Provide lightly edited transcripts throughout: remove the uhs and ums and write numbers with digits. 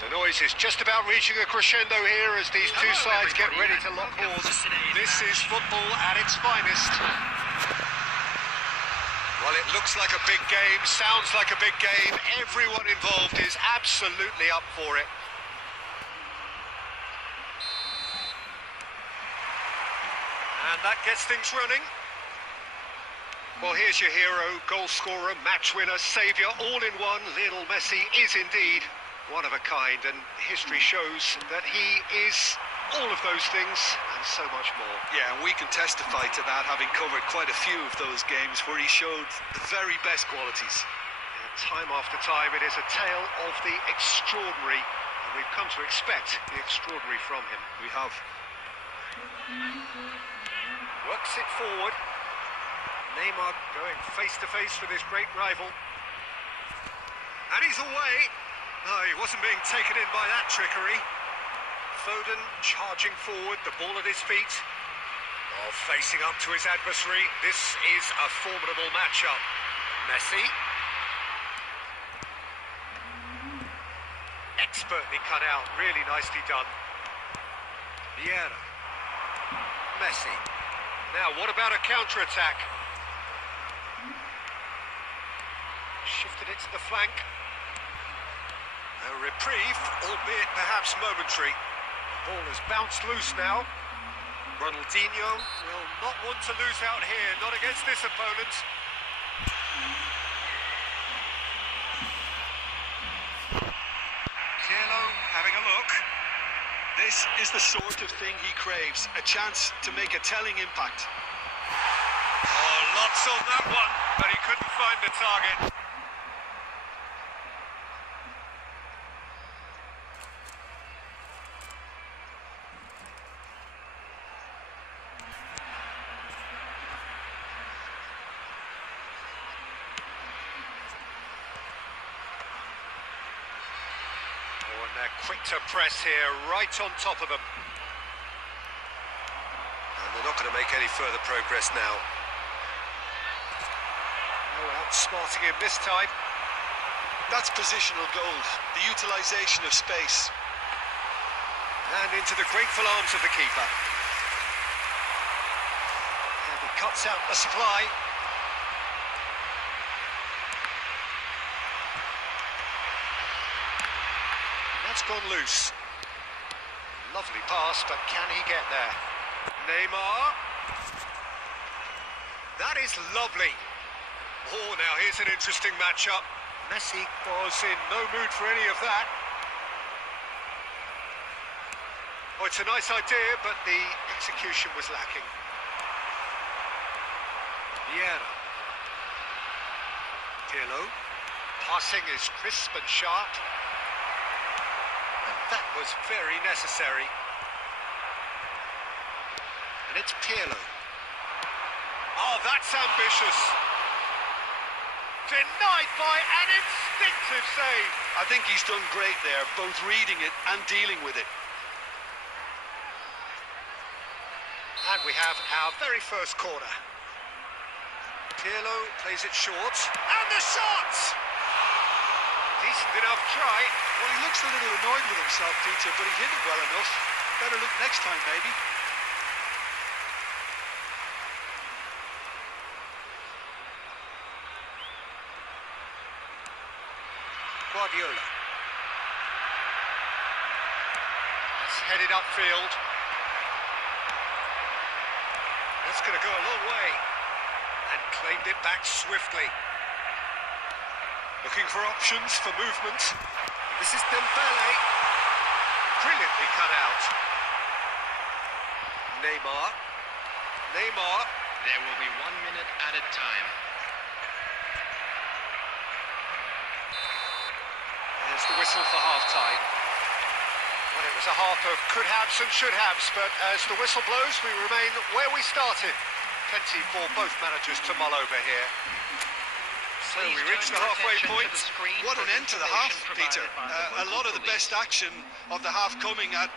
The noise is just about reaching a crescendo here as these two sides get ready to lock horns. This is football at its finest. Well, it looks like a big game, sounds like a big game. Everyone involved is absolutely up for it. And that gets things running. Well, here's your hero, goal scorer, match winner, saviour, all in one. Lionel Messi is indeed one of a kind, and history shows that he is all of those things and so much more. Yeah, and we can testify to that, having covered quite a few of those games where he showed the very best qualities. And time after time, it is a tale of the extraordinary, and we've come to expect the extraordinary from him. We have. Works it forward. Neymar going face-to-face with his great rival. And he's away. No, he wasn't being taken in by that trickery. Foden charging forward, the ball at his feet. Oh, facing up to his adversary. This is a formidable matchup. Messi. Expertly cut out, really nicely done. Vieira. Messi. Now, what about a counter-attack? Shifted it to the flank. A reprieve, albeit perhaps momentary. The ball has bounced loose now. Ronaldinho will not want to lose out here, not against this opponent. Pirlo having a look. This is the sort of thing he craves, a chance to make a telling impact. Oh, lots on that one, but he couldn't find the target. And they're quick to press here, right on top of them. And they're not going to make any further progress now. No outsmarting him this time. That's positional gold, the utilisation of space. And into the grateful arms of the keeper. And he cuts out the supply. That's gone loose. Lovely pass, but can he get there? Neymar. That is lovely. Oh, now here's an interesting matchup. Messi was in no mood for any of that. Oh, it's a nice idea, but the execution was lacking. Vieira. Pirlo. Passing is crisp and sharp. That was very necessary. And it's Pirlo. Oh, that's ambitious. Denied by an instinctive save. I think he's done great there, both reading it and dealing with it. And we have our very first corner. Pirlo plays it short. And the shot! Decent enough try. Well, he looks a little annoyed with himself, Peter, but he hit it well enough. Better look next time, maybe. Guardiola. It's headed upfield. That's going to go a long way. And claimed it back swiftly. Looking for options for movement. This is Dembele. Brilliantly cut out. Neymar. Neymar. There will be 1 minute added time. There's the whistle for half-time. Well, it was a half of could-haves and should-haves, but as the whistle blows, we remain where we started. Plenty for both managers to mull over here. So we reach the halfway point. What an end to the half, Peter. A lot of the best action of the half coming at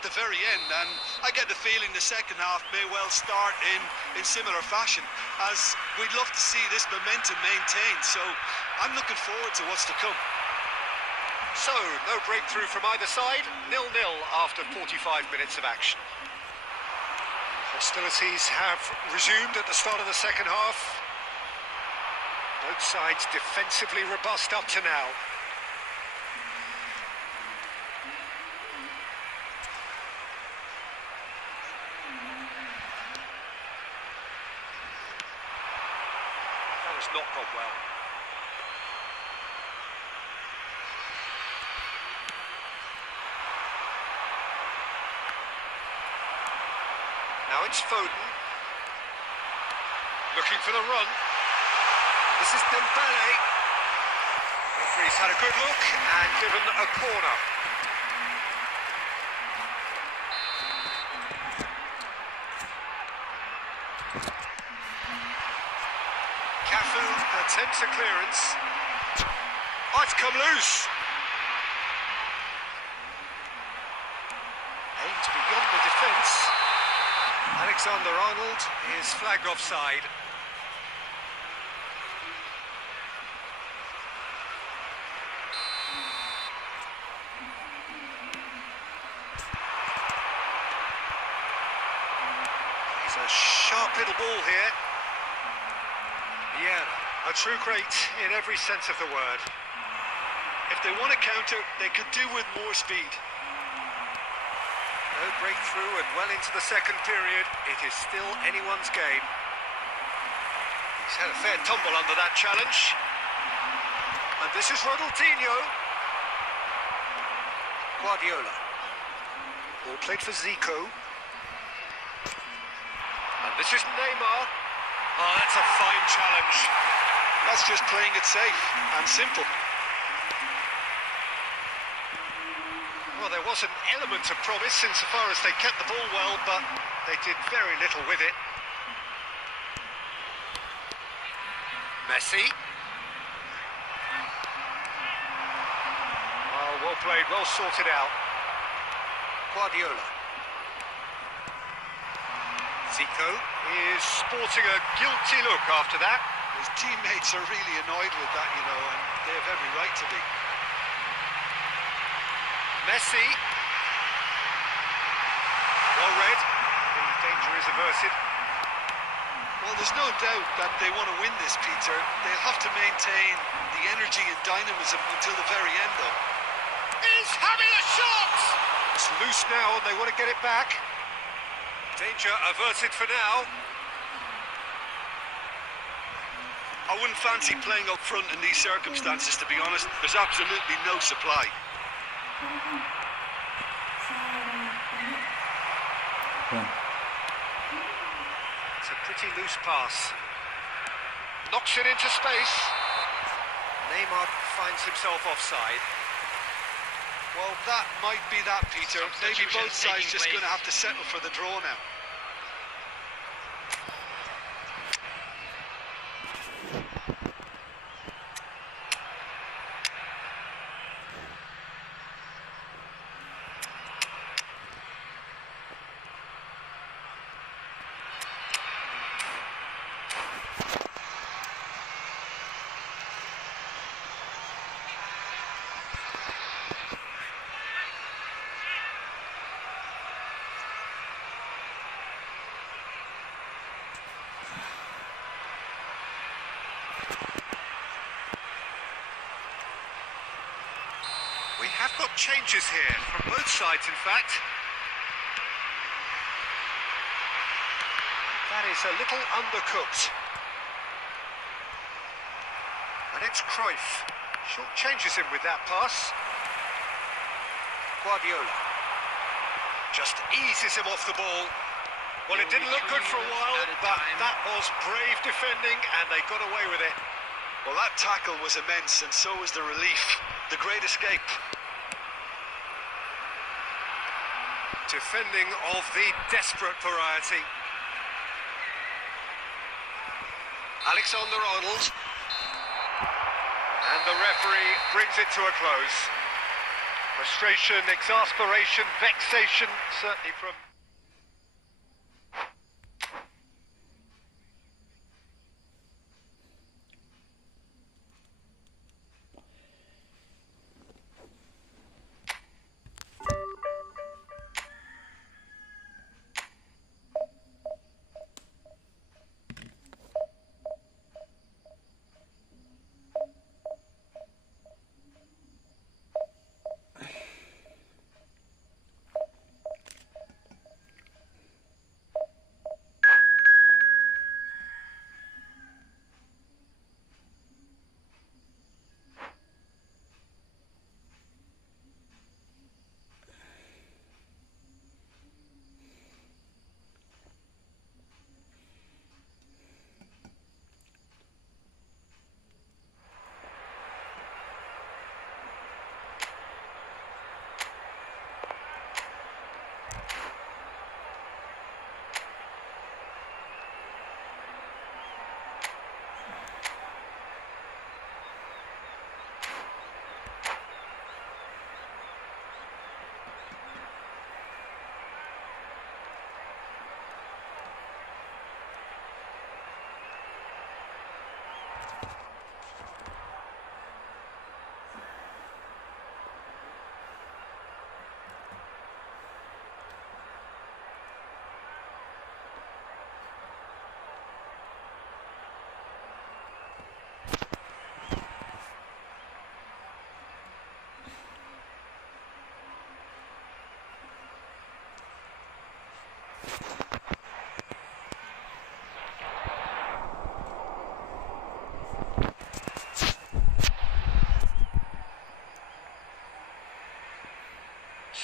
the very end, and I get the feeling the second half may well start in similar fashion, as we'd love to see this momentum maintained. So I'm looking forward to what's to come. So, no breakthrough from either side, 0-0 after 45 minutes of action. Hostilities have resumed at the start of the second half. Both sides defensively robust up to now. That has not gone well. Now it's Foden. Looking for the run. This is Dembele. Referee's had a good look and given a corner. Cafu attempts a clearance. Oh, it's come loose. Aimed beyond the defence. Alexander-Arnold is flagged offside. He's a sharp little ball here. Yeah, a true great in every sense of the word. If they want to counter, they could do with more speed. No breakthrough and well into the second period. It is still anyone's game. He's had a fair tumble under that challenge. And this is Ronaldinho. Guardiola. Ball played for Zico. And this is Neymar. Oh, that's a fine challenge. That's just playing it safe and simple. Well, there was an element of promise insofar as they kept the ball well, but they did very little with it. Messi. Well played, well sorted out. Guardiola. Zico is sporting a guilty look after that. His teammates are really annoyed with that, you know, and they have every right to be. Messi. Well read. The danger is averted. Well, there's no doubt that they want to win this, Peter. They'll have to maintain the energy and dynamism until the very end, though. He's having a shot! It's loose now and they want to get it back. Danger averted for now. I wouldn't fancy playing up front in these circumstances, to be honest. There's absolutely no supply. It's a pretty loose pass. Knocks it into space. Neymar finds himself offside. Well, that might be that, Peter. Maybe both sides just going to have to settle for the draw now. We have got changes here, from both sides in fact. That is a little undercooked. And it's Cruyff. Short changes him with that pass. Guardiola. Just eases him off the ball. Well, it didn't look good for a while, but that was brave defending and they got away with it. Well, that tackle was immense, and so was the relief. The great escape. Defending of the desperate variety. Alexander-Arnold. And the referee brings it to a close. Frustration, exasperation, vexation, certainly from...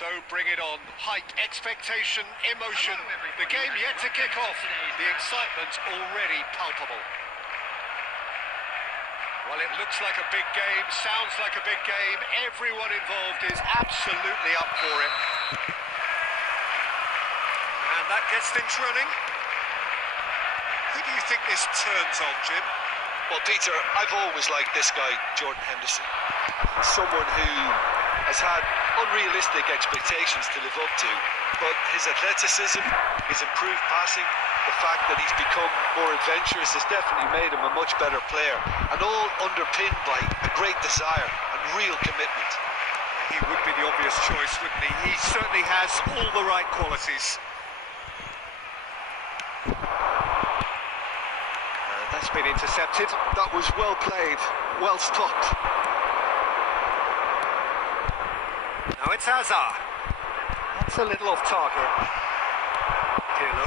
So bring it on. Height, expectation, emotion. The game yet to kick off. The excitement's already palpable. Well, it looks like a big game, sounds like a big game. Everyone involved is absolutely up for it. And that gets things running. Who do you think this turns on, Jim? Well, Peter, I've always liked this guy, Jordan Henderson. Someone who has had unrealistic expectations to live up to, but his athleticism, his improved passing, the fact that he's become more adventurous has definitely made him a much better player, and all underpinned by a great desire and real commitment. He would be the obvious choice, wouldn't he? He certainly has all the right qualities. That's been intercepted. That was well played, well stopped. Now it's Hazard. That's a little off target. Pirlo.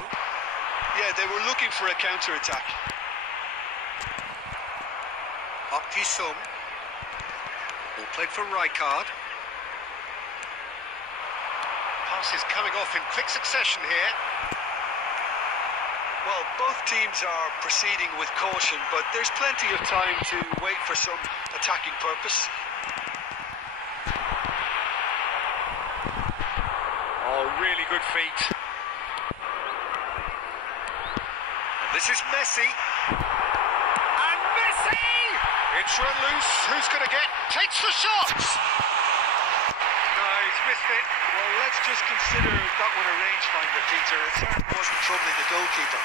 Yeah, they were looking for a counter-attack. Sum. All played for Rijkaard. Passes coming off in quick succession here. Well, both teams are proceeding with caution, but there's plenty of time to wait for some attacking purpose. Oh, really good feet. And this is Messi. And Messi! It's run loose. Who's going to get? Takes the shots! No, he's missed it. Well, let's just consider that one a rangefinder, Peter. It certainly wasn't troubling the goalkeeper.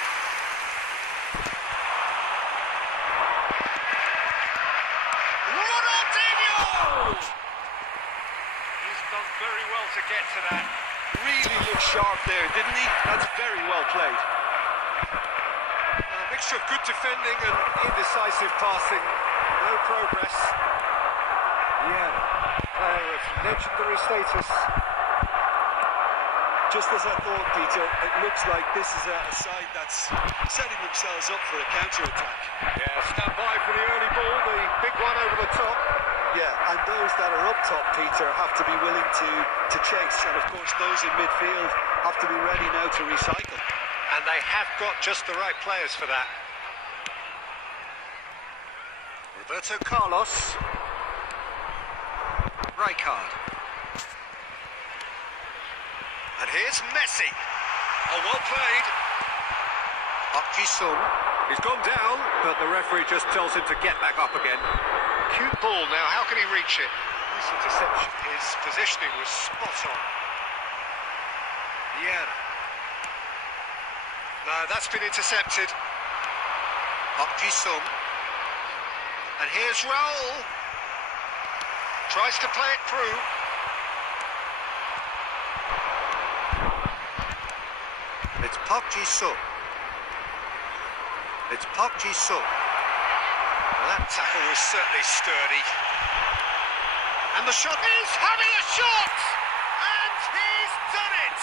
Ronaldinho! He's done very well to get to that. Really looked sharp there, didn't he? That's very well played. A mixture of good defending and indecisive passing. No progress. Yeah, player of legendary status. Just as I thought, Peter, it looks like this is a side that's setting themselves up for a counter-attack. Yeah, stand by for the early ball, the big one over the top. Yeah, and those that are up top, Peter, have to be willing to chase. And of course, those in midfield have to be ready now to recycle. And they have got just the right players for that. Roberto Carlos. Rijkaard. And here's Messi. Oh, well played. Sum. He's gone down, but the referee just tells him to get back up again. Cute ball now, how can he reach it? Nice interception. His positioning was spot on. Yeah. No, that's been intercepted. Sum. And here's Raul. Tries to play it through. It's Sum. It's Sum. Well, that tackle was certainly sturdy. And the shot is having a shot! And he's done it!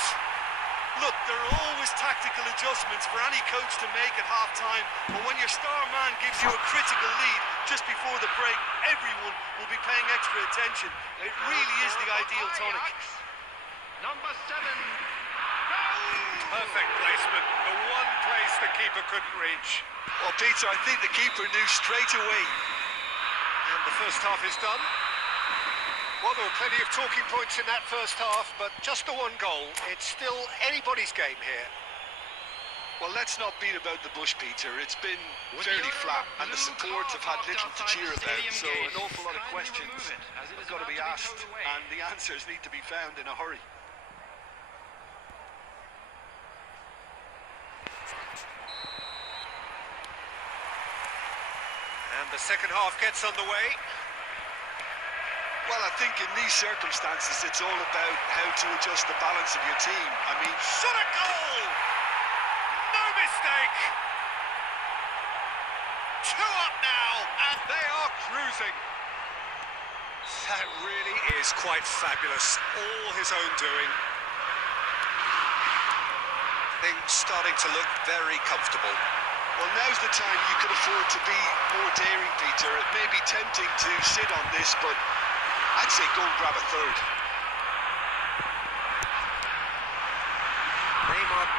Look, there are always tactical adjustments for any coach to make at half-time, but when your star man gives you a critical lead just before the break, everyone will be paying extra attention. It really is the ideal tonic. Number 7. Perfect placement, the one place the keeper couldn't reach. Well, Peter, I think the keeper knew straight away. And the first half is done. Well, there were plenty of talking points in that first half, but just the one goal. It's still anybody's game here. Well, let's not beat about the bush, Peter. It's been fairly flat, and the supports have had little to cheer about, so an awful lot of questions have got to be asked, and the answers need to be found in a hurry. And the second half gets underway. Well, I think in these circumstances, it's all about how to adjust the balance of your team. I mean, Shot a goal! No mistake! 2 up now, and they are cruising. That really is quite fabulous. All his own doing. Things starting to look very comfortable. well, now's the time you can afford to be more daring, Peter. It may be tempting to sit on this, but I'd say go and grab a third.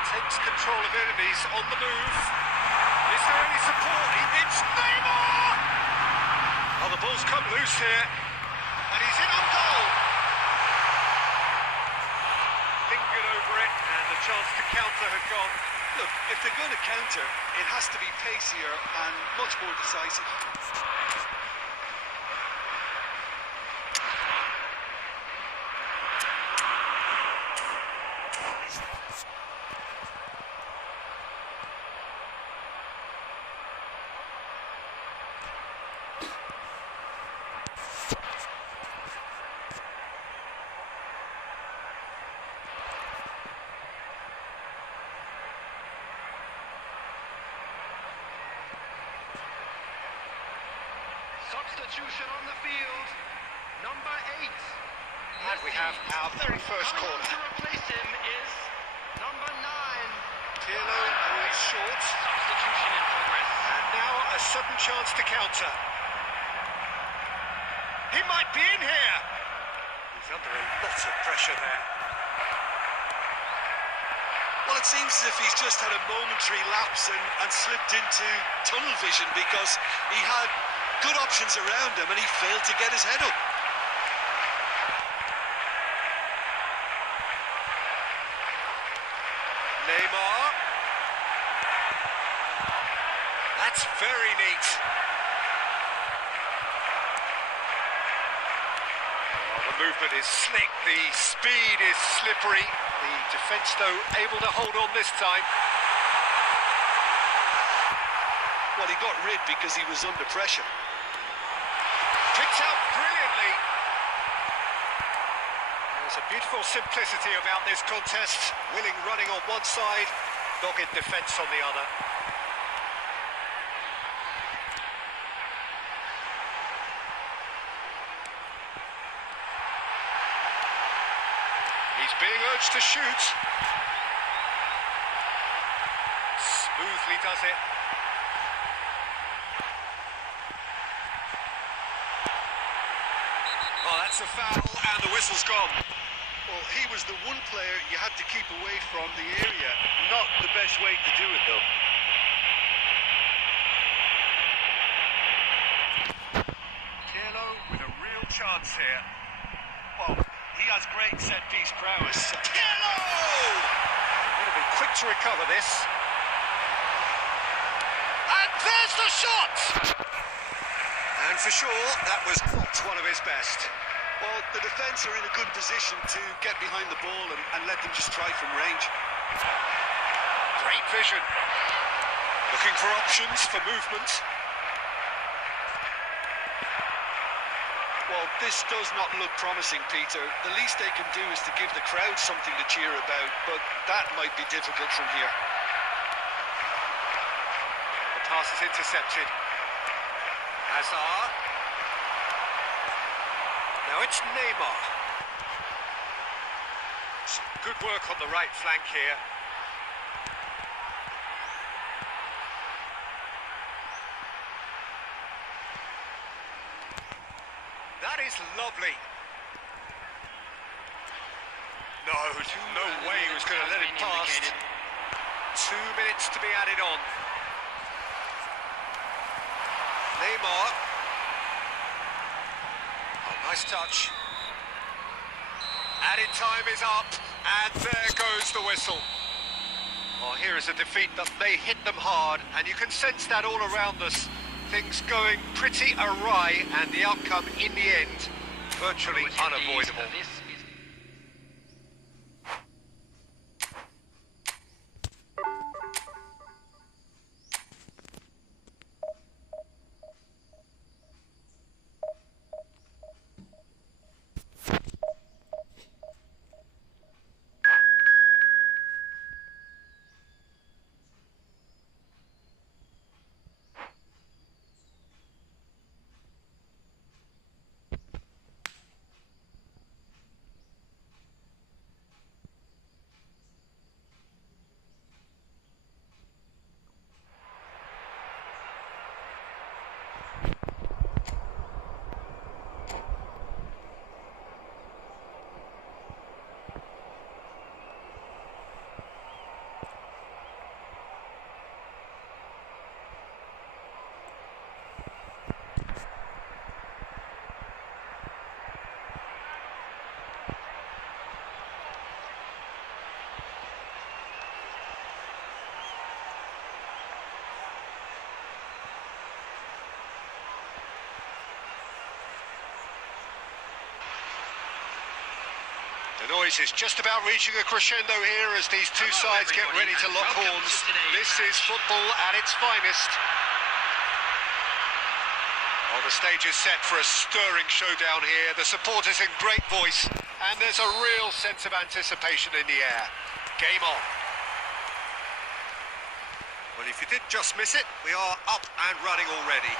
Takes control of it and he's on the move. Is there any support? It's Neymar! Oh, the ball's come loose here. And he's in on goal. Lingered over it and the chance to counter had gone. Look, if they're going to counter, it has to be pacier and much more decisive. Substitution on the field, number 8. And we have our very first Coming on corner. to replace him is number 9. Pirlo, who is short. Substitution in progress. And now a sudden chance to counter. He might be in here. He's under a lot of pressure there. Well, it seems as if he's just had a momentary lapse and slipped into tunnel vision because he had good options around him and he failed to get his head up. Neymar. That's very neat. Oh, the movement is slick, the speed is slippery. The defence, though, able to hold on this time. Well, he got rid because he was under pressure. Picked out brilliantly. There's a beautiful simplicity about this contest. Willing running on one side, dogged defence on the other. He's being urged to shoot. Smoothly does it. Oh, that's a foul, and the whistle's gone. Well, he was the one player you had to keep away from the area. Not the best way to do it, though. Pirlo with a real chance here. Well, he has great set-piece prowess. Pirlo! Going to be quick to recover this. And there's the shot! And for sure, that was not one of his best. Well, the defence are in a good position to get behind the ball and let them just try from range. Great vision. Looking for options for movement. Well, this does not look promising, Peter. The least they can do is to give the crowd something to cheer about, but that might be difficult from here. The pass is intercepted. Hazard. Now it's Neymar. Some good work on the right flank here. That is lovely. No way he was going to let it pass. 2 minutes to be added on. Neymar. Oh, nice touch. Added time is up, and there goes the whistle. Oh, here is a defeat that may hit them hard, and you can sense that all around us. Things going pretty awry, and the outcome in the end, virtually unavoidable. The noise is just about reaching a crescendo here as these two sides get ready to lock horns. This is football at its finest. Well, the stage is set for a stirring showdown here. The supporters in great voice, and there's a real sense of anticipation in the air. Game on. Well, if you did just miss it, we are up and running already.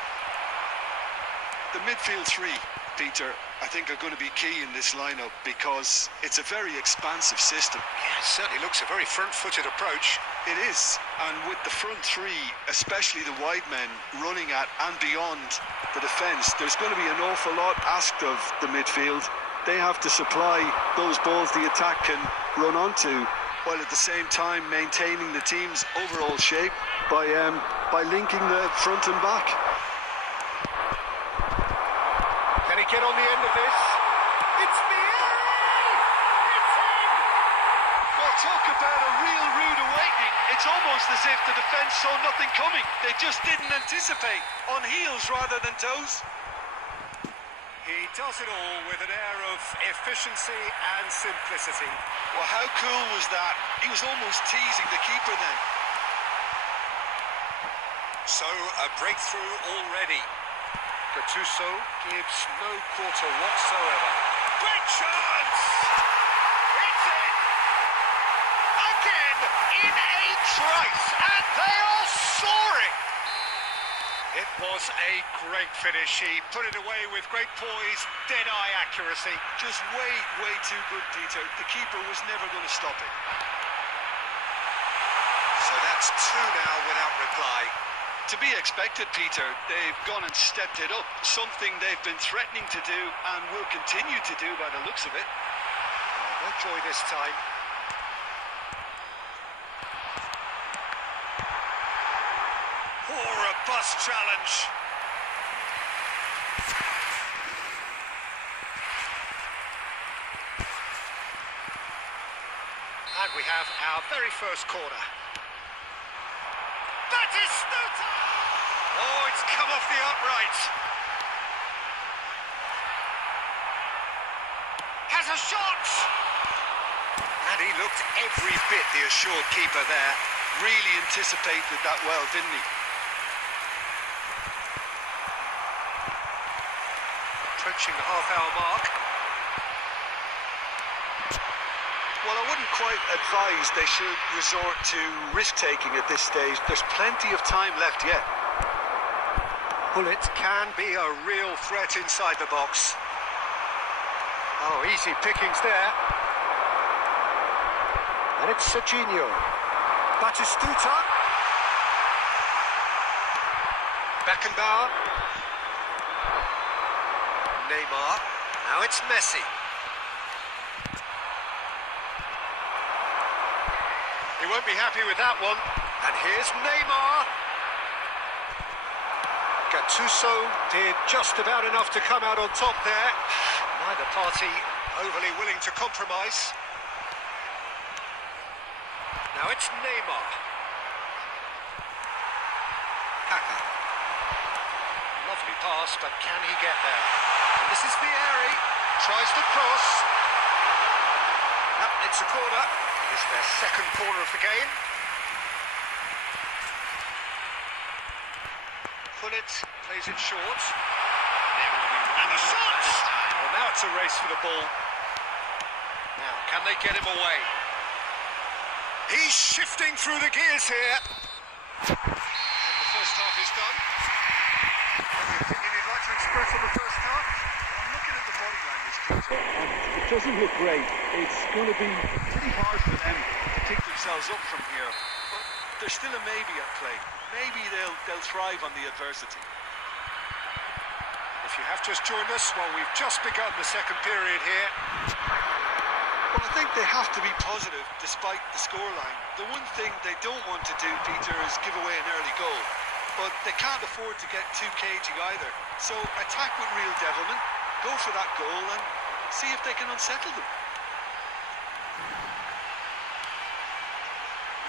The midfield three, Peter, I think are going to be key in this lineup because it's a very expansive system. Yeah, it certainly looks a very front-footed approach. It is, and with the front three, especially the wide men, running at and beyond the defence, there's going to be an awful lot asked of the midfield. They have to supply those balls the attack can run onto, while at the same time maintaining the team's overall shape by linking the front and back. Can he get on the end of this? It's Vieri! It's in! Well, talk about a real rude awakening. It's almost as if the defence saw nothing coming. They just didn't anticipate, on heels rather than toes. He does it all with an air of efficiency and simplicity. Well, how cool was that? He was almost teasing the keeper then. So, a breakthrough already. Gattuso gives no quarter whatsoever. Great chance! It's in! Again, in a trice, and they are soaring! It was a great finish. He put it away with great poise, dead-eye accuracy. Just way too good, Peter. The keeper was never going to stop it. So that's two now without reply. To be expected, Peter. They've gone and stepped it up. Something they've been threatening to do and will continue to do by the looks of it. No joy this time. Oh, a bus challenge. And we have our very first corner. That is Stuta! Oh, it's come off the upright. Has a shot! And he looked every bit the assured keeper there. Really anticipated that well, didn't he? Approaching the half-hour mark. Well, I wouldn't quite advise they should resort to risk-taking at this stage. There's plenty of time left yet. Bullet can be a real threat inside the box. Oh, easy pickings there. And it's Serginho. Batistuta. Beckenbauer. Neymar. Now it's Messi. He won't be happy with that one. And here's Neymar. Gattuso did just about enough to come out on top there. Neither party overly willing to compromise. Now it's Neymar. Kaka. Lovely pass, but can he get there? And this is Vieri. Tries to cross. Yep, it's a corner. It's their second corner of the game. Pullet plays it short. And the shot! Well, now it's a race for the ball. Now, can they get him away? He's shifting through the gears here. And the first half is done. Any opinion you'd like to express on the first half? I'm looking at the body language, Peter, and it doesn't look great. It's going to be pretty hard for them to pick themselves up from here. But there's still a maybe at play. Maybe they'll thrive on the adversity. If you have just joined us, well, we've just begun the second period here. Well, I think they have to be positive despite the scoreline. The one thing they don't want to do, Peter, is give away an early goal. But they can't afford to get too cagey either. So attack with real devilment, go for that goal and see if they can unsettle them.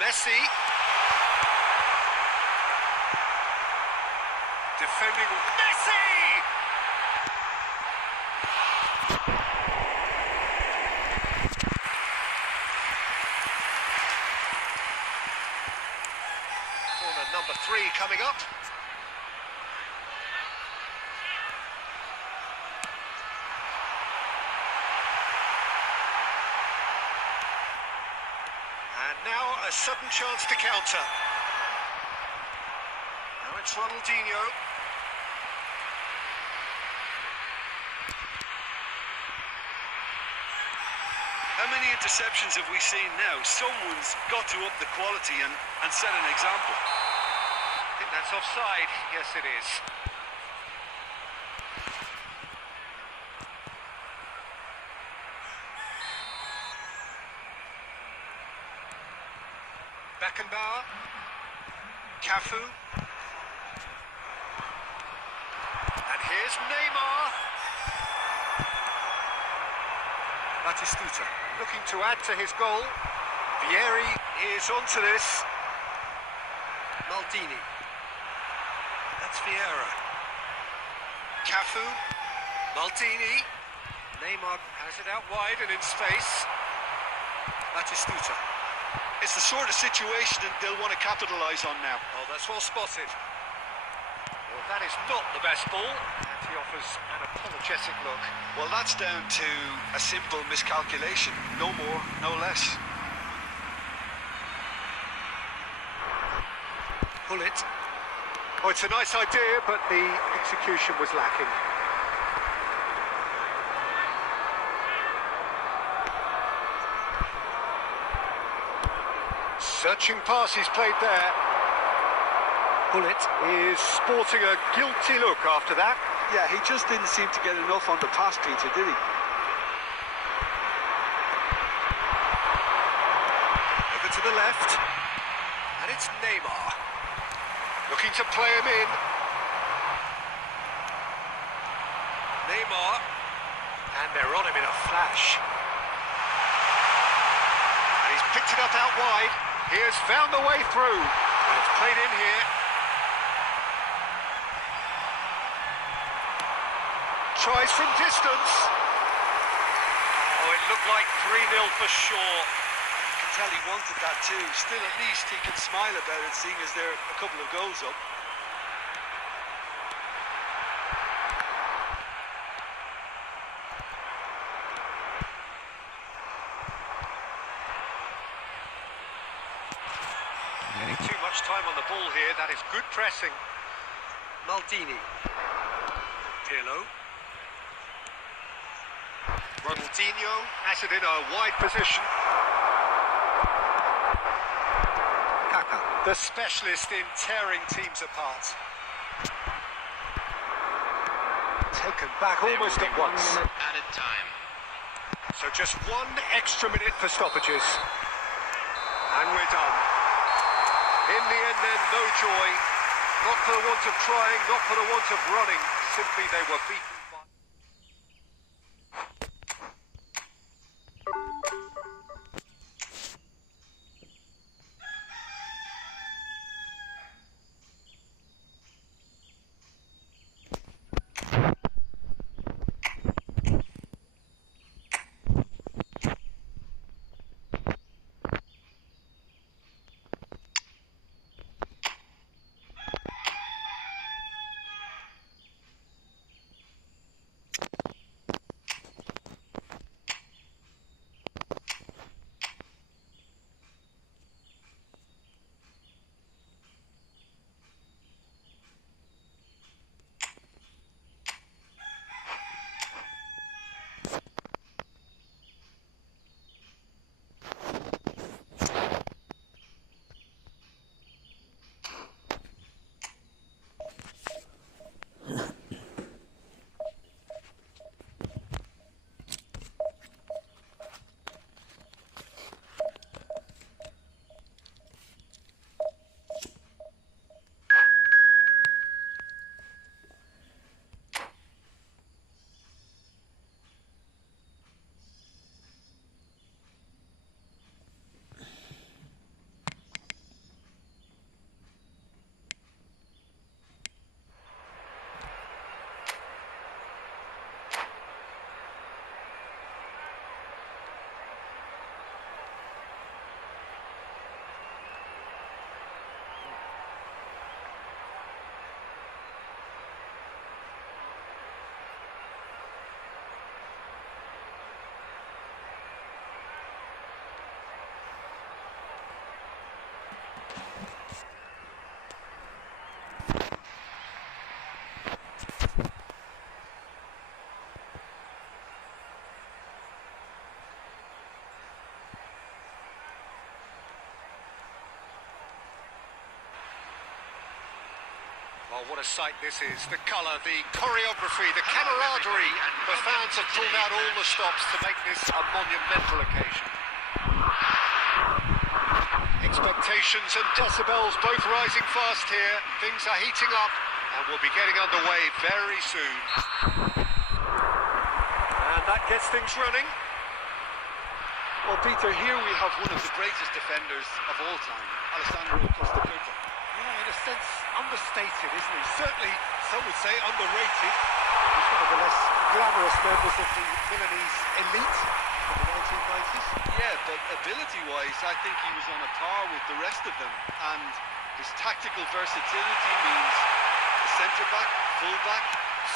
Messi. Defending Messi! free coming up. And now a sudden chance to counter. Now it's Ronaldinho. How many interceptions have we seen now? Someone's got to up the quality and set an example. I think that's offside. Yes, it is. Beckenbauer. Cafu. And here's Neymar. Batistuta looking to add to his goal. Vieri is onto this. Maldini. That's Vieira. Cafu. Maldini. Neymar has it out wide and in space. Batistuta. It's the sort of situation that they'll want to capitalise on now. Oh, that's well spotted. Well, that is not the best ball. And he offers an apologetic look. Well, that's down to a simple miscalculation. No more, no less. Pull it. Oh, it's a nice idea, but the execution was lacking. Searching pass he's played there. Bullet is sporting a guilty look after that. Yeah, he just didn't seem to get enough on the pass, Peter, did he? Over to the left. And it's Neymar. Looking to play him in. Neymar. And they're on him in a flash. And he's picked it up out wide. He has found the way through. And it's played in here. Tries from distance. Oh, it looked like 3-0 for sure. You can tell he wanted that too. Still, at least he can smile about it, seeing as they're a couple of goals up. Too much time on the ball here. That is good pressing. Maldini. Pirlo. Ronaldinho has it in a wide position. Kaka, the specialist in tearing teams apart. Taken back almost at once. Added time. So just 1 extra minute for stoppages. And we're done. In the end then, no joy. Not for the want of trying, not for the want of running. Simply they were beaten. Well, what a sight this is. The colour, the choreography, the camaraderie. The fans have pulled out all the stops to make this a monumental occasion. Expectations and decibels both rising fast here. Things are heating up and we'll be getting underway very soon. And that gets things running. Well, Peter, here we have one of the greatest defenders of all time, Alessandro Costa Curta. Yeah, in a sense, understated, isn't he? Certainly, some would say underrated. He's one of the less glamorous members of the Milanese elite of the 1990s. Yeah, but ability-wise, I think he was on a par with the rest of them. And his tactical versatility means centre-back, full-back,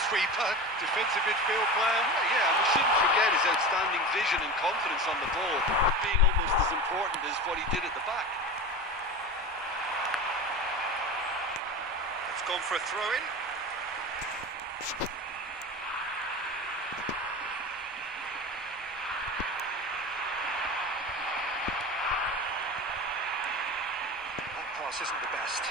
Sweeper, defensive midfield player. yeah, and we shouldn't forget his outstanding vision and confidence on the ball, being almost as important as what he did at the back. It's gone for a throw-in. That pass isn't the best.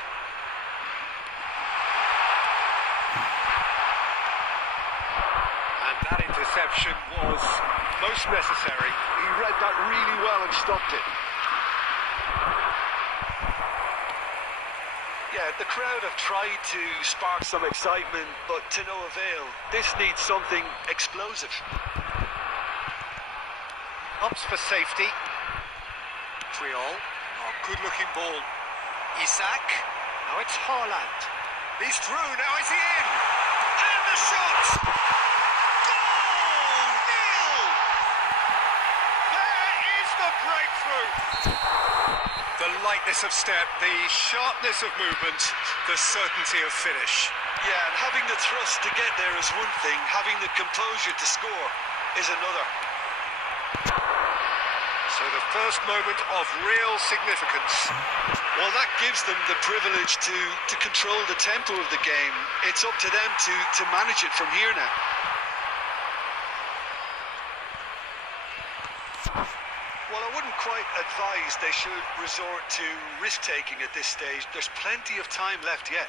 And that interception was most necessary. He read that really well and stopped it. Yeah, the crowd have tried to spark some excitement, but to no avail. This needs something explosive. Ups for safety. Triol. Oh, good-looking ball. Isak. Now it's Haaland. He's through. Now is he in? And the shot! Goal! Nil! There is the breakthrough. The lightness of step, the sharpness of movement, the certainty of finish. Yeah, and having the thrust to get there is one thing, having the composure to score is another. So the first moment of real significance. Well, that gives them the privilege to control the tempo of the game. It's up to them to manage it from here now. Well, I wouldn't quite advise they should resort to risk-taking at this stage. There's plenty of time left yet.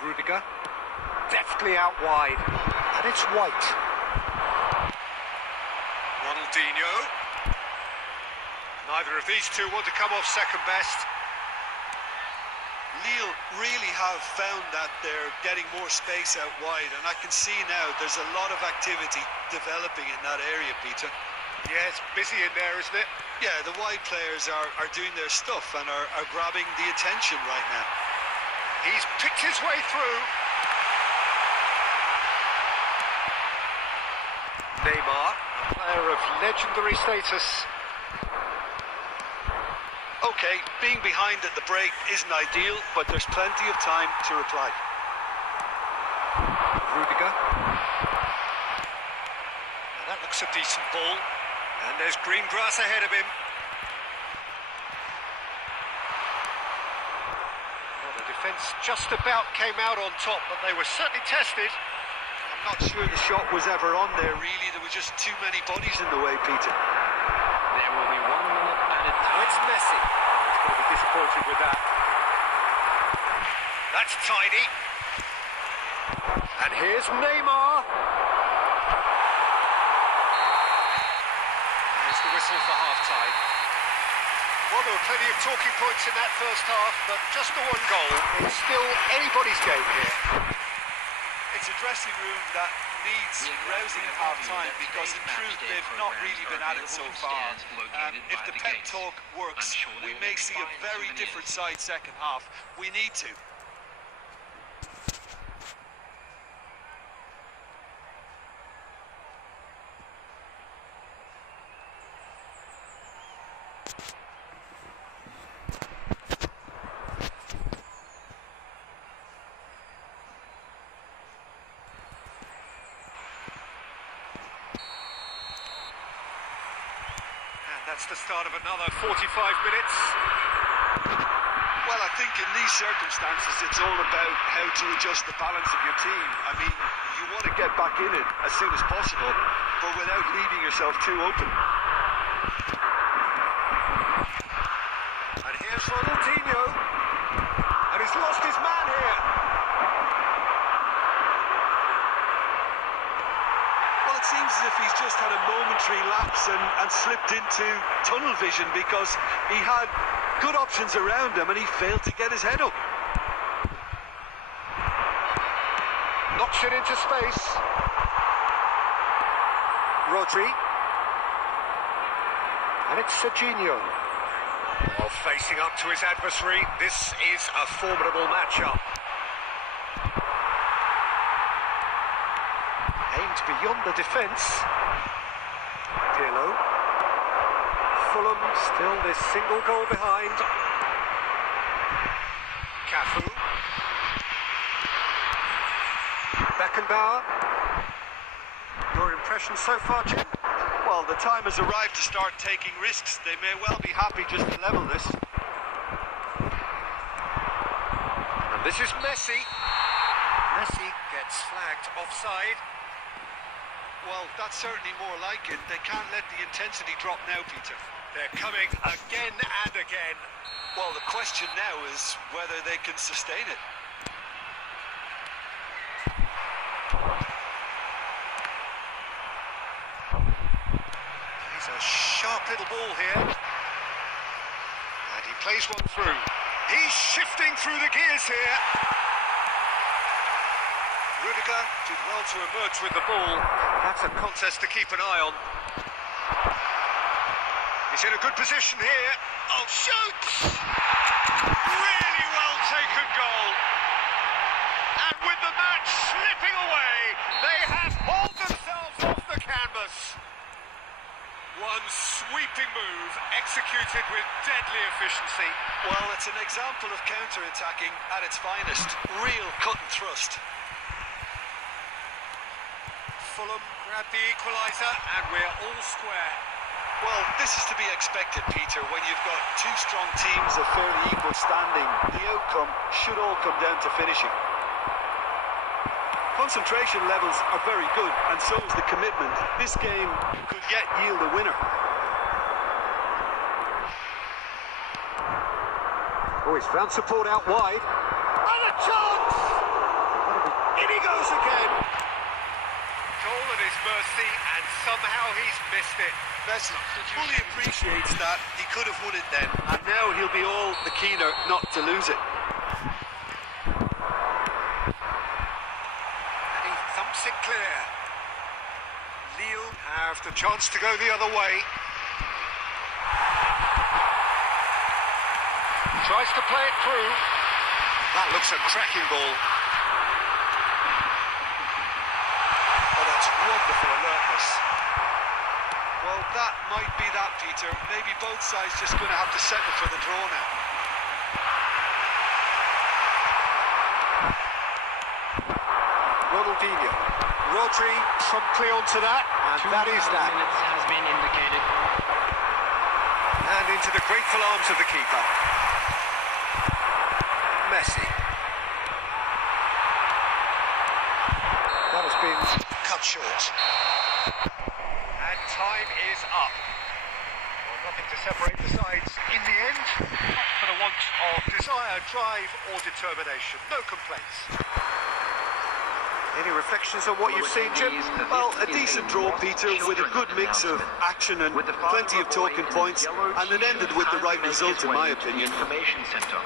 Rudiger, deftly out wide, and it's White. Ronaldinho. Neither of these two want to come off second best. Lille really have found that they're getting more space out wide, and I can see now there's a lot of activity developing in that area, Peter. Yeah, it's busy in there, isn't it? Yeah, the wide players are doing their stuff and are grabbing the attention right now. He's picked his way through. Neymar, a player of legendary status. Okay, being behind at the break isn't ideal, but there's plenty of time to reply. Rudiger. Now that looks a decent ball. And there's green grass ahead of him. Well, the defence just about came out on top, but they were certainly tested. I'm not sure the shot was ever on there, really. There were just too many bodies in the way, Peter. There will be 1 minute added Now time. it's Messi. He's going to be disappointed with that. That's tidy. And here's Neymar. There's the whistle for half-time. Well, there were plenty of talking points in that first half, but just the one goal. It's still anybody's game here. It's a dressing room that needs rousing at half-time because in truth they've not really been at it so far. If the pep talk works, we may see a very different side second half. We need to. That's the start of another 45 minutes. Well, I think in these circumstances, it's all about how to adjust the balance of your team. I mean, you want to get back in it as soon as possible, but without leaving yourself too open. And here's Ronaldinho. And his lost his man here. Well, it seems as if he's just had a momentary lapse and slipped into tunnel vision, because he had good options around him and he failed to get his head up. Knocks it into space. Rodri. And it's Serginho. While facing up to his adversary, this is a formidable matchup. Aimed beyond the defence. Pirlo. Fulham still this single goal behind. Cafu. Beckenbauer. Your impression so far, Jim? Well, the time has arrived to start taking risks. They may well be happy just to level this. And this is Messi. Messi gets flagged offside. Well, that's certainly more like it. They can't let the intensity drop now, Peter. They're coming again and again. Well, the question now is whether they can sustain it. He's a sharp little ball here. And he plays one through. He's shifting through the gears here. Rudiger did well to emerge with the ball. That's a contest to keep an eye on. He's in a good position here. Oh, shoots! Really well taken goal. And with the match slipping away, they have hauled themselves off the canvas. One sweeping move, executed with deadly efficiency. Well, it's an example of counter-attacking at its finest. Real cut and thrust. Fulham grab the equaliser, and we're all square. Well, this is to be expected, Peter. When you've got two strong teams of fairly equal standing, the outcome should all come down to finishing. Concentration levels are very good, and so is the commitment. This game could yet yield a winner. Oh, he's found support out wide. And a chance! In he goes again. Goal at his mercy, and somehow he's missed it. Messi fully appreciates that. He could have won it then, and now he'll be all the keener not to lose it. And he thumps it clear. Lille have the chance to go the other way. Tries to play it through. That looks a cracking ball. Oh, that's wonderful alertness. Well, that might be that, Peter. Maybe both sides just going to have to settle for the draw now. Ronaldinho. Rodri promptly onto that, and that is that. 2 minutes has been indicated. And into the grateful arms of the keeper. Messi. That has been cut short. And time is up. Well, nothing to separate the sides in the end. Not for the want of desire, drive or determination. No complaints. Any reflections on what you've seen, Jim? Well, a decent draw, Peter, with a good mix of action and plenty of talking points, and it ended with the right result, in my opinion. Information Centre.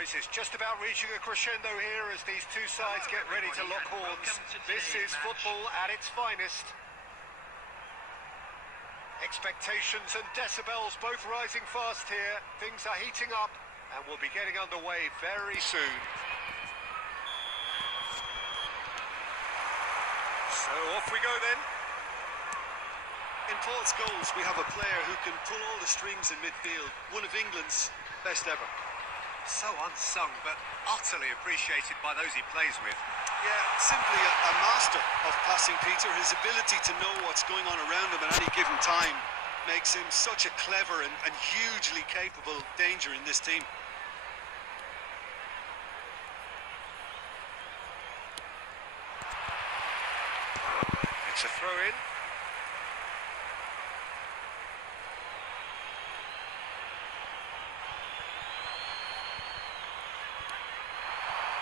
boys, is just about reaching a crescendo here as these two sides get ready to lock horns. This is football at its finest. Expectations and decibels both rising fast here. Things are heating up and we'll be getting underway very soon. So off we go then. In Paul's goals, we have a player who can pull all the strings in midfield. One of England's best ever. So unsung, but utterly appreciated by those he plays with. Yeah, simply a master of passing, Peter. His ability to know what's going on around him at any given time makes him such a clever and hugely capable danger in this team. It's a throw-in.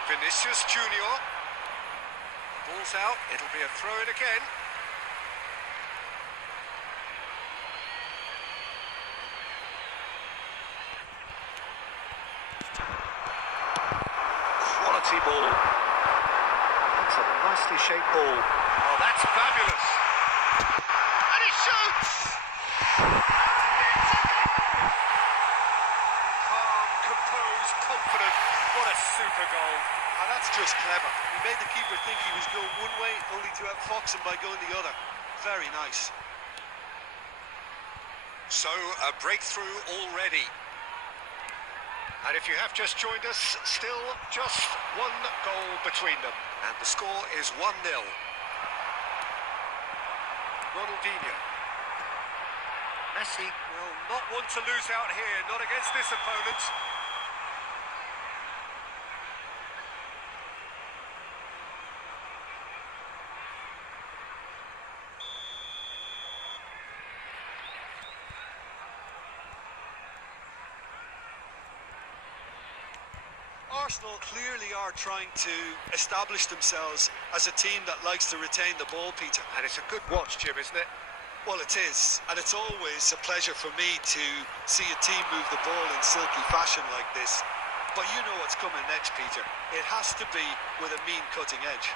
Vinicius Junior. Ball's out, it'll be a throw-in again. Quality ball. That's a nicely shaped ball. Oh, that's fabulous. And he shoots! Calm, composed, confident. What a super goal. And that's just clever. He made the keeper think he was going one way, only to outfox him by going the other. Very nice. So, a breakthrough already. And if you have just joined us, still just one goal between them. And the score is 1-0. Ronaldinho. Messi will not want to lose out here, not against this opponent. Arsenal clearly are trying to establish themselves as a team that likes to retain the ball, Peter. And it's a good watch, Jim, isn't it? Well, it is, and it's always a pleasure for me to see a team move the ball in silky fashion like this. But you know what's coming next, Peter. It has to be with a mean cutting edge.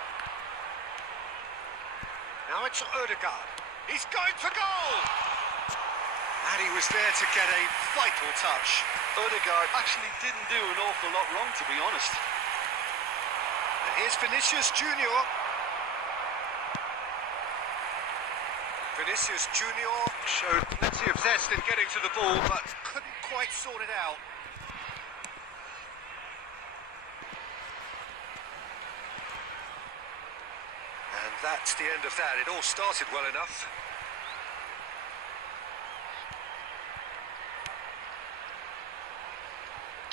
Now it's Odegaard. He's going for goal! And he was there to get a vital touch. Odegaard actually didn't do an awful lot wrong, to be honest. And here's Vinicius Junior. Vinicius Junior showed plenty of zest in getting to the ball, but couldn't quite sort it out. And that's the end of that. It all started well enough.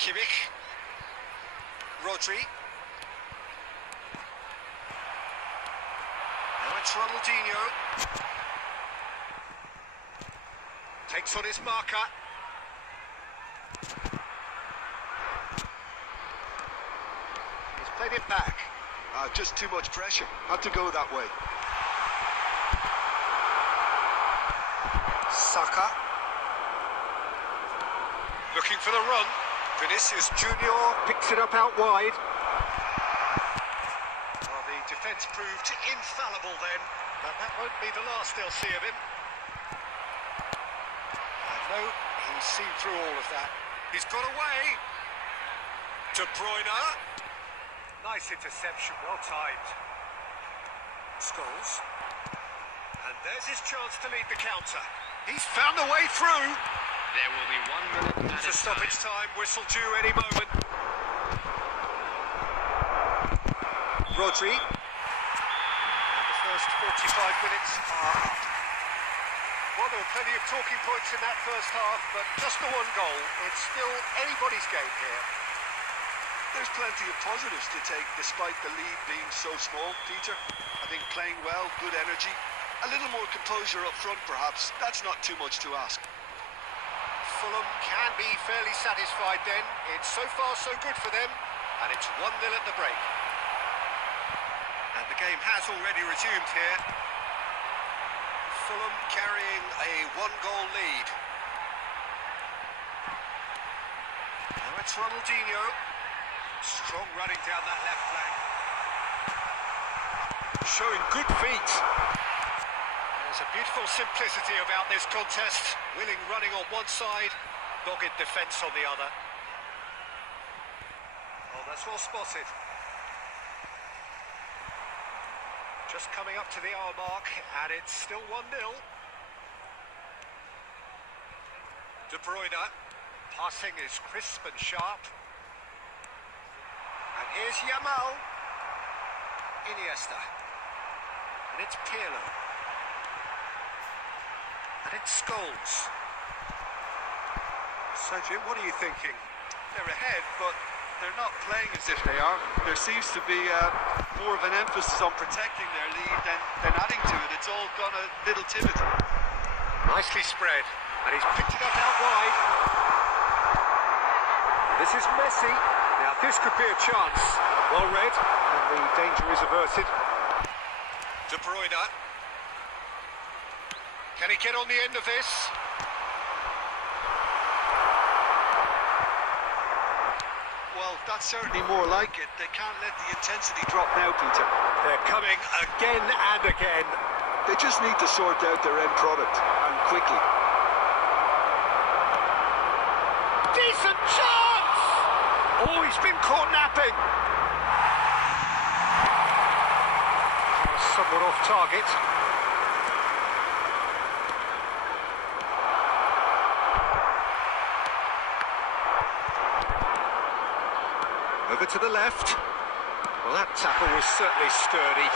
Kimmich, Rodri. Now it's Ronaldinho. Takes on his marker. He's played it back. Just too much pressure. Had to go that way. Saka. Looking for the run. Vinicius Junior picks it up out wide. Well, the defence proved infallible then, but that won't be the last they'll see of him. And no, he's seen through all of that. He's got away. De Bruyne. Nice interception, well timed. Scholes. And there's his chance to lead the counter. He's found a way through. There will be 1 minute It's a stoppage time, whistle due any moment. Rodri. And the first 45 minutes are up. Well, there were plenty of talking points in that first half, but just the one goal. It's still anybody's game here. There's plenty of positives to take despite the lead being so small, Peter. I think playing well, good energy. A little more composure up front, perhaps. That's not too much to ask. Fulham can be fairly satisfied then. It's so far so good for them, and it's 1-0 at the break. And the game has already resumed here. Fulham carrying a 1-goal lead. Now it's Ronaldinho. Strong running down that left flank. Showing good feet. There's a beautiful simplicity about this contest. Willing running on one side, dogged defence on the other. Oh, that's well spotted. Just coming up to the hour mark, and it's still 1-0. De Bruyne. Passing is crisp and sharp. And here's Yamal. Iniesta. And it's Pirlo. And it's Scholes. So Jim, what are you thinking? They're ahead, but they're not playing as if they are. There seems to be more of an emphasis on protecting their lead than adding to it. It's all gone a little timid. Nicely spread. And he's picked it up out wide. This is Messi. Now this could be a chance. Well read, and the danger is averted. De Bruyne. Can he get on the end of this? Well, that's certainly more like it. They can't let the intensity drop now, Peter. They're coming again and again. They just need to sort out their end product, and quickly. Decent chance! Oh, he's been caught napping. Somewhat off target. Over to the left. Well, that tackle was certainly sturdy.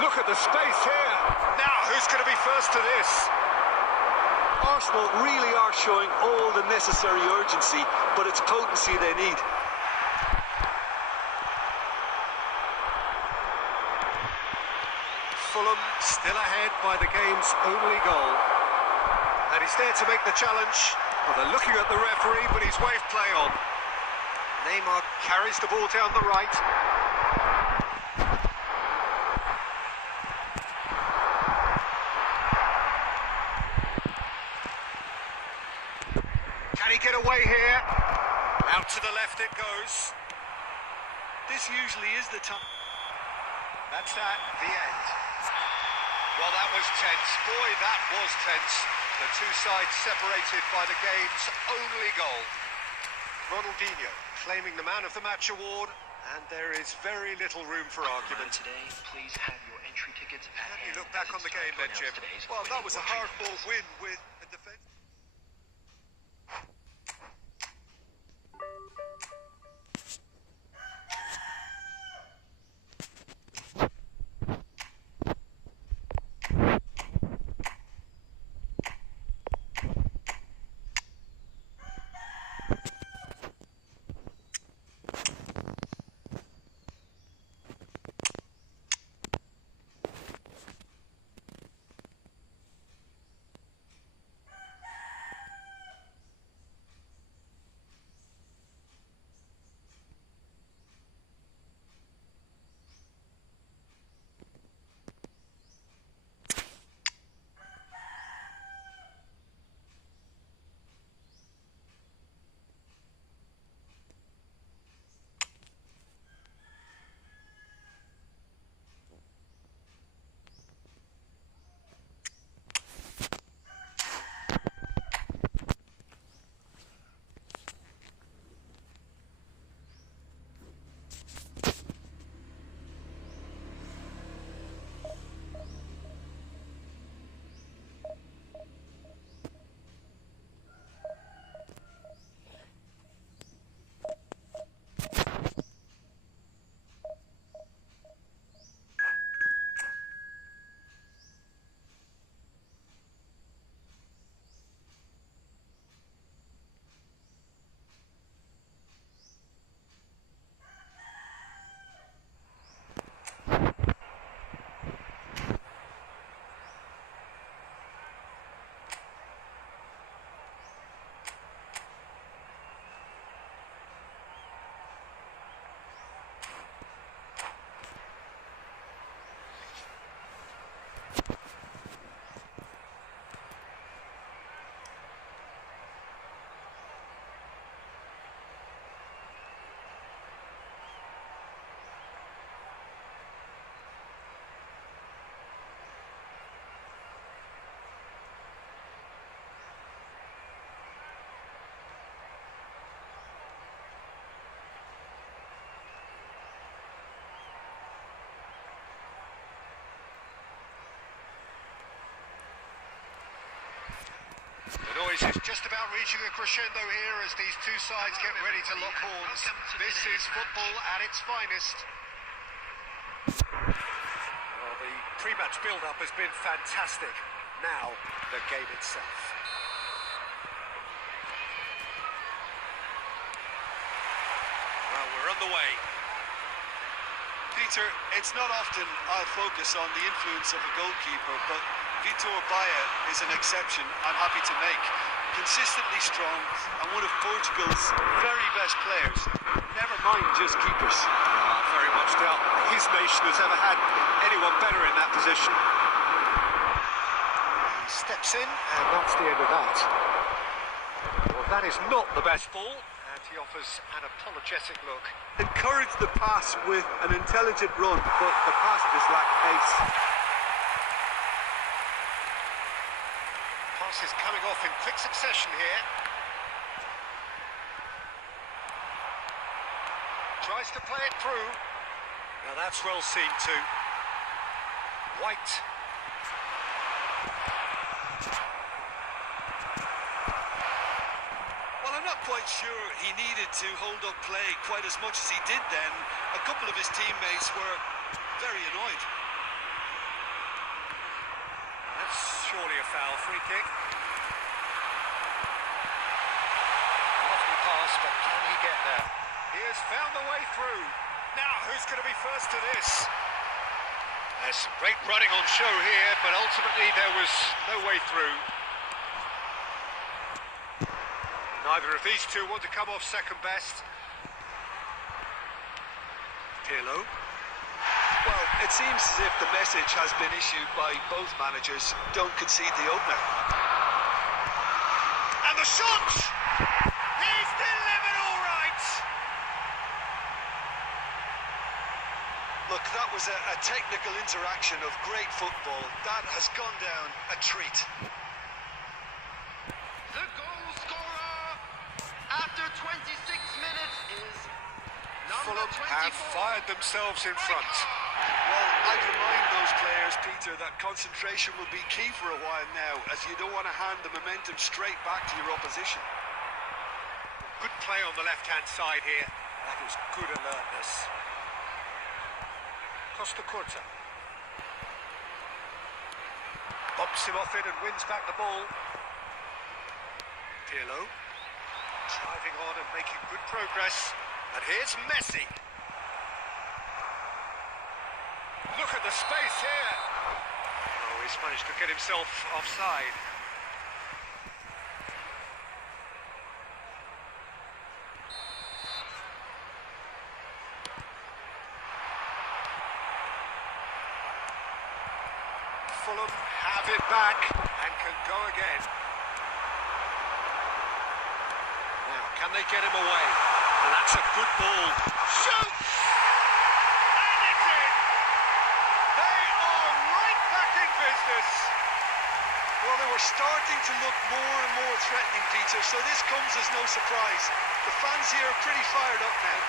Look at the space here. Now, who's going to be first to this? Arsenal really are showing all the necessary urgency, but it's potency they need. Fulham still ahead by the game's only goal. And he's there to make the challenge. Well, they're looking at the referee, but he's waved play on. Neymar carries the ball down the right. Can he get away here? Out to the left it goes. This usually is the time. That's that, the end. Well, that was tense. Boy, that was tense. The two sides separated by the game's only goal. Ronaldinho claiming the Man of the Match award, and there is very little room for argument. Today, please have your entry tickets at How do you hand look back as on the it's game time then, to Jim? announce today's Well, that winning was a entry hard-fought winners. win with a defence. This is just about reaching a crescendo here as these two sides get ready to lock horns. This is football at its finest. Well, the pre-match build-up has been fantastic. Now, the game itself. Well, we're on the way. Peter, it's not often I'll focus on the influence of a goalkeeper, but Vitor Baia is an exception I'm happy to make. Consistently strong and one of Portugal's very best players. Never mind just keepers. Very much doubt his nation has ever had anyone better in that position. He steps in, and that's the end of that. Well, that is not the best ball, and he offers an apologetic look. Encourage the pass with an intelligent run, but the pass just lacked pace. Pass is coming off in quick succession here. Tries to play it through. Now that's well seen too. White. Well, I'm not quite sure he needed to hold up play quite as much as he did then. A couple of his teammates were very annoyed. That's surely a foul. Free kick. Lofty pass, but can he get there? He has found the way through. Now, who's going to be first to this? There's some great running on show here, but ultimately there was no way through. Neither of these two want to come off second best. Pirlo. Well, it seems as if the message has been issued by both managers. Don't concede the opener. And the shot! He's delivered all right! Look, that was a technical interaction of great football. That has gone down a treat. The goal scorer after 26 minutes is number Fulham 24. have fired themselves in front. Well, I'd remind those players, Peter, that concentration will be key for a while now, as you don't want to hand the momentum straight back to your opposition. Good play on the left-hand side here. That was good alertness. Costa Curta. Bumps him off it and wins back the ball. Pirlo. Driving on and making good progress. And here's Messi. Look at the space here. Oh, he's managed to get himself offside. Fulham have it back and can go again. Now, can they get him away? And that's a good ball. Shoots! And it's in! They are right back in business. Well, they were starting to look more and more threatening, Peter, so this comes as no surprise. The fans here are pretty fired up now.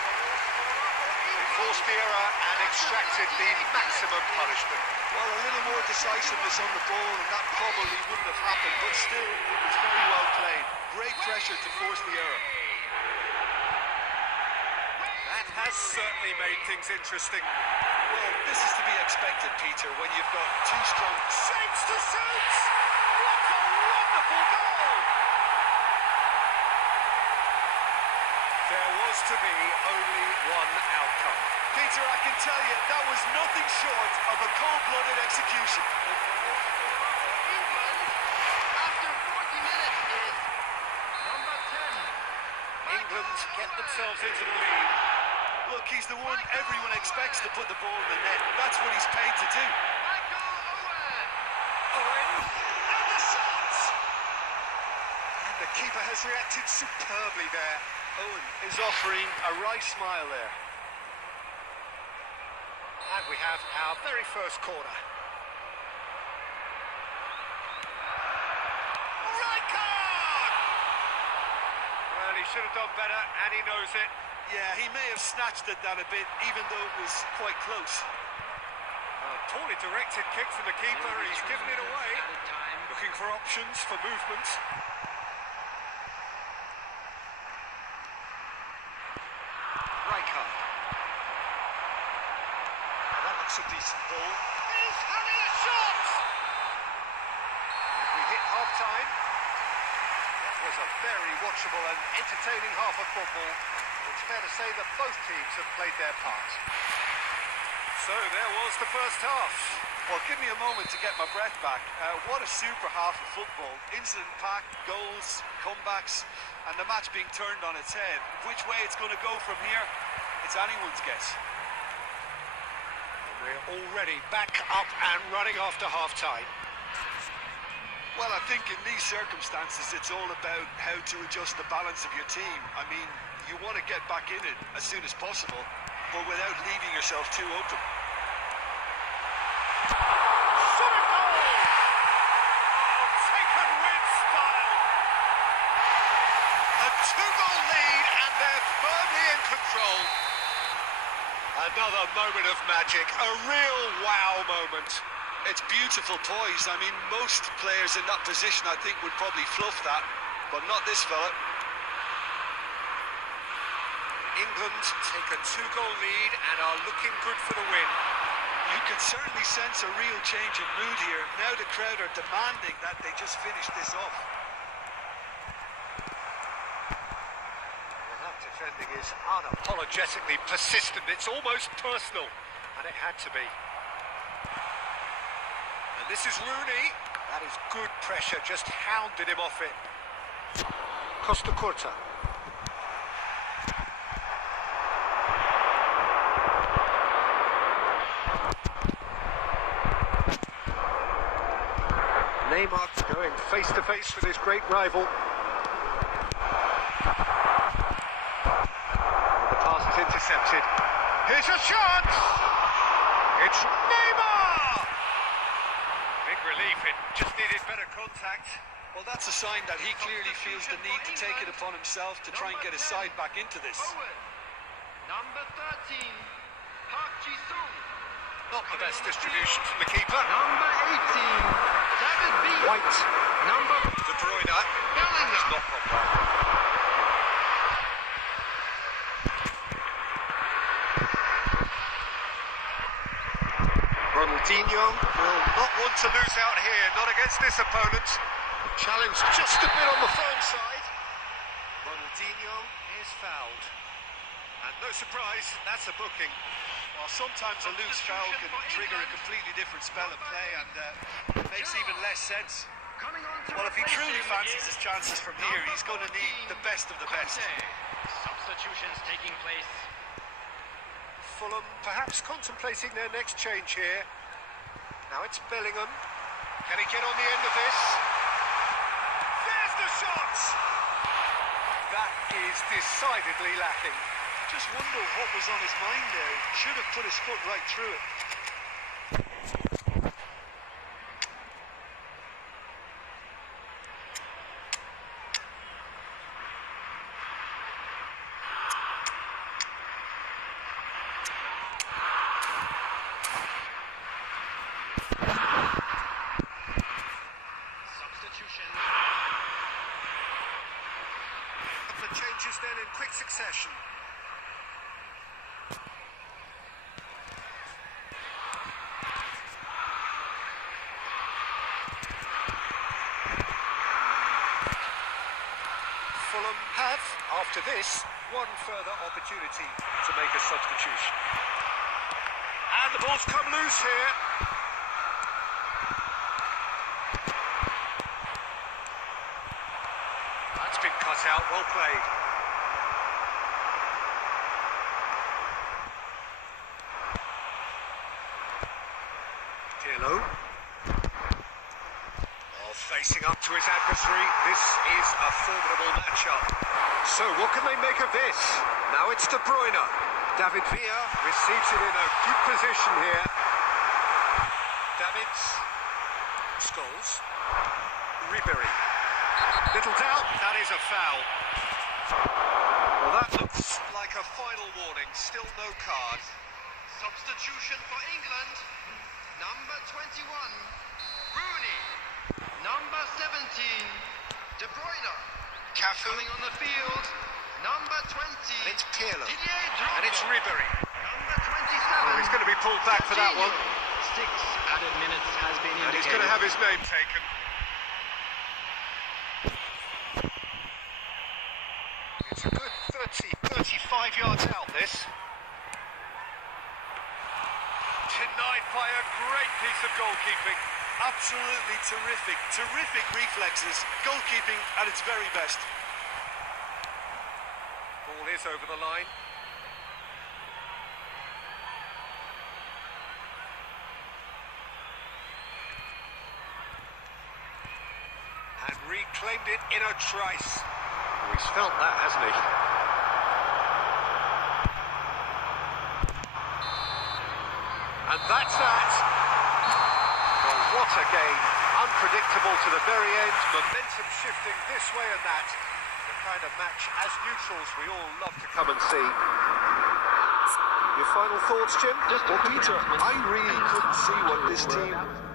They forced the error and extracted the maximum punishment. Well, a little more decisiveness on the ball, and that probably wouldn't have happened, but still, it was very well played. Great pressure to force the error. That has certainly made things interesting. Well, this is to be expected, Peter, when you've got two strong... Shapes to suit! What a wonderful goal! There was to be only one outcome. Peter, I can tell you, that was nothing short of a cold-blooded execution. England after 40 minutes is number 10. England get themselves into the lead. Look, he's the one everyone expects to put the ball in the net. That's what he's paid to do. Michael Owen. Owen, and the shot! And the keeper has reacted superbly there. Owen is offering a wry smile there. And we have our very first corner. Rijkaard! Well, he should have done better, and he knows it. Yeah, he may have snatched at that a bit, even though it was quite close. A poorly directed kick from the keeper. He's given it away. Added time. Looking for options for movement. ball. He's having a shot! As we hit half-time, that was a very watchable and entertaining half of football. It's fair to say that both teams have played their part. So there was the first half. Well, give me a moment to get my breath back. What a super half of football. Incident-packed, goals, comebacks, and the match being turned on its head. Which way it's going to go from here, it's anyone's guess. We're already back up and running after half-time. Well, I think in these circumstances, it's all about how to adjust the balance of your team. I mean, you want to get back in it as soon as possible, but without leaving yourself too open. Shot at goal! Oh, taken with style. A two-goal lead, and they're firmly in control. Another moment of magic, a real wow moment. It's beautiful poise. I mean, most players in that position, I think, would probably fluff that, but not this fella. England take a two-goal lead and are looking good for the win. You can certainly sense a real change of mood here. Now the crowd are demanding that they just finish this off. Well, that defending is unapologetically persistent. It's almost personal, and it had to be. And this is Rooney. That is good pressure, just hounded him off it. Costa Curta. Neymar going face-to-face with his great rival. The pass is intercepted. Here's a shot! It's Neymar! Big relief, it just needed better contact. Well, that's a sign that he clearly feels the need to take it upon himself to try and get his side back into this. Number 13, Park Ji-sung. Not the best distribution from the keeper. Number 18, David B. White. Number De Bruyne. Bellingham. It's not Pogba. Ronaldinho will not want to lose out here, not against this opponent. Challenge just a bit on the firm side. Ronaldinho is fouled. And no surprise, that's a booking. Well, sometimes a loose foul can trigger a completely different spell of play, and makes even less sense. Coming on to Well, if he truly fancies his chances from here, he's going to need the best of the best. Substitutions taking place. Fulham perhaps contemplating their next change here. Now it's Bellingham. Can he get on the end of this? There's the shot! That is decidedly lacking. Just wonder what was on his mind there. Should have put his foot right through it. Substitution. The changes then in quick succession. Fulham have, after this, one further opportunity to make a substitution. And the ball's come loose here. That's been cut out, well played. Pirlo. Facing up to his adversary, this is a formidable matchup. So what can they make of this? Now it's De Bruyne. David Villa receives it in a good position here. Davids. Scholes. Ribery. Little doubt, that is a foul. Well, that looks like a final warning, still no card. Substitution for England. Number 21, Rooney. Number 17, De Bruyne. Cafu. Coming on the field, number 20, And it's Pirlo. Didier Drogba. And it's Ribery. Number 27, Oh, he's going to be pulled back for that one. added minutes has been And he's indicated. going to have his name taken. It's a good 35 yards out, this. Denied by a great piece of goalkeeping. Absolutely terrific, terrific reflexes. Goalkeeping at its very best. Ball is over the line. And reclaimed it in a trice. Oh, he's felt that, hasn't he? And that's that. Well, what a game. Unpredictable to the very end. Momentum shifting this way and that. The kind of match, as neutrals, we all love to come and see. Your final thoughts, Jim? Well, Peter, I really couldn't see what this team